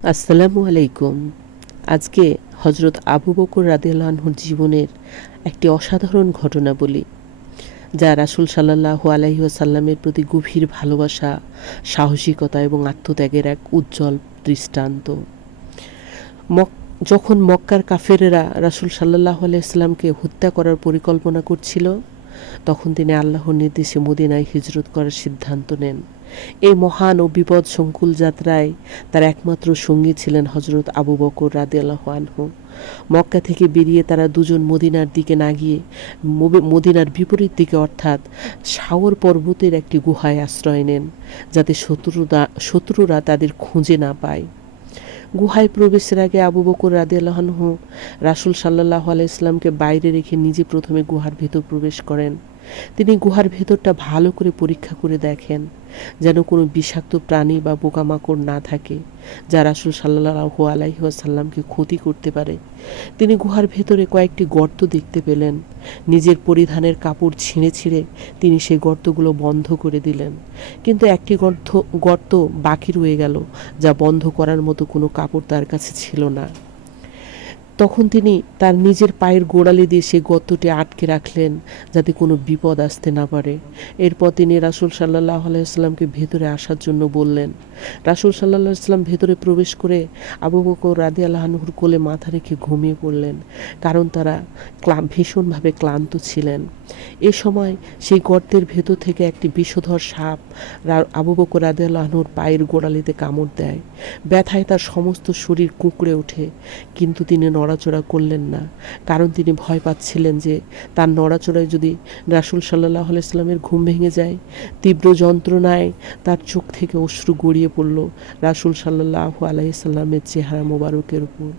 আসসালামু আলাইকুম। আজকে হজরত আবু বকর রাদিয়াল্লাহু আনহুর জীবনের একটি অসাধারণ ঘটনা বলি, যা রাসূল সাল্লাল্লাহু আলাইহি ওয়াসাল্লামের প্রতি গভীর ভালোবাসা, সাহসিকতা এবং আত্মত্যাগের এক উজ্জ্বল দৃষ্টান্ত। মক যখন মক্কার কাফেরেরা রাসূল সাল্লাল্লাহু আলাইহি ওয়াসাল্লামকে হত্যা করার পরিকল্পনা করছিল, তখন তিনি আল্লাহর নির্দেশে মদিনায় হিজরত করার সিদ্ধান্ত নেন। এই মহান ও বিপদসংকুল যাত্রায় তার একমাত্র সঙ্গী ছিলেন হজরত আবু বকর রাদিয়াল্লাহু আনহু। মক্কা থেকে বেরিয়ে তারা দুজন মদিনার দিকে না গিয়ে মদিনার বিপরীত দিকে অর্থাৎ শাওর পর্বতের একটি গুহায় আশ্রয় নেন, যাতে শত্রুরা তাদের খুঁজে না পায়। গুহায় প্রবেশের আগে আবু বকর রাদিয়াল্লাহু আনহু রাসূল সাল্লাল্লাহু আলাইহি সাল্লামকে বাইরে রেখে নিজে প্রথমে গুহার ভেতর প্রবেশ করেন। তিনি গুহার ভেতরটা ভালো করে পরীক্ষা করে দেখেন, যেন কোনো বিষাক্ত প্রাণী বা পোকামাকড় না থাকে, যা রাসূল সাল্লাল্লাহু আলাইহি ওয়াসাল্লামকে ক্ষতি করতে পারে। তিনি গুহার ভেতরে কয়েকটি গর্ত দেখতে পেলেন। নিজের পরিধানের কাপড় ছিঁড়ে ছিঁড়ে তিনি সেই গর্তগুলো বন্ধ করে দিলেন, কিন্তু একটি গর্ত বাকি রয়ে গেল, যা বন্ধ করার মতো কোনো কাপড় তার কাছে ছিল না। তখন তিনি তার নিজের পায়ের গোড়ালি দিয়ে সেই গর্তটি আটকে রাখলেন, যাতে কোনো বিপদ আসতে না পারে। এরপর তিনি রাসূল সাল্লাল্লাহু আলাইহি ওয়াসাল্লামকে ভেতরে আসার জন্য বললেন। রাসূল সাল্লাল্লাহু আলাইহি ওয়াসাল্লাম ভেতরে প্রবেশ করে আবু বকর রাদিয়াল্লাহু আনহুর কোলে মাথা রেখে ঘুমিয়ে পড়লেন, কারণ তারা ভীষণভাবে ক্লান্ত ছিলেন। এ সময় সেই গর্তের ভেতর থেকে একটি বিষধর সাপ আবু বকর রাদিয়াল্লাহু আনহুর পায়ের গোড়ালিতে কামড় দেয়। ব্যথায় তার সমস্ত শরীর কুঁকড়ে ওঠে, কিন্তু তিনি নড়াচড়া করলেন না, কারণ তিনি ভয় পাচ্ছিলেন যে তার নড়াচড়ায় যদি রাসূল সাল্লাল্লাহু আলাইহি সাল্লামের ঘুম ভেঙে যায়। তীব্র যন্ত্রণায় তার চোখ থেকে অশ্রু গড়িয়ে পড়ল রাসূল সাল্লাল্লাহু আলাইহি সাল্লামের চেহারা মোবারকের উপর।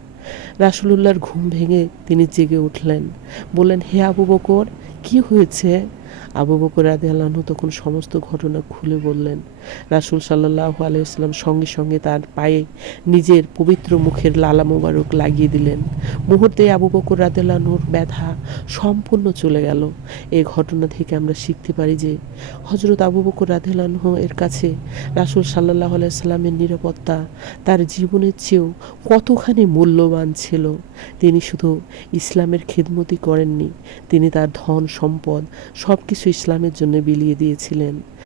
রাসূলুল্লাহর ঘুম ভেঙে তিনি জেগে উঠলেন, বললেন, হে আবু বকর, কি হয়েছে? আবু বকর রাদিয়াল্লাহু আনহু তখন সমস্ত ঘটনা খুলে বললেন। রাসূল সাল্লাল্লাহু আলাইহি ওয়াসাল্লাম সঙ্গে সঙ্গে তার পায়ে নিজের পবিত্র মুখের লালা মোবারক লাগিয়ে দিলেন। মুহূর্তে আবু বকর রাদিয়াল্লাহু আনহুর ব্যথা সম্পূর্ণ চলে গেল। এই ঘটনা থেকে আমরা শিখতে পারি যে হযরত আবু বকর রাদিয়াল্লাহু আনহু এর কাছে রাসূল সাল্লাল্লাহু আলাইহি ওয়াসাল্লামের নিরাপত্তা তার জীবনের চেয়েও কতখানি মূল্যবান ছিল। তিনি শুধু ইসলামের খিদমতই করেননি, তিনি তার ধন সম্পদ সবকিছু ইসলামের জন্য বিলিয়ে দিয়েছিলেন।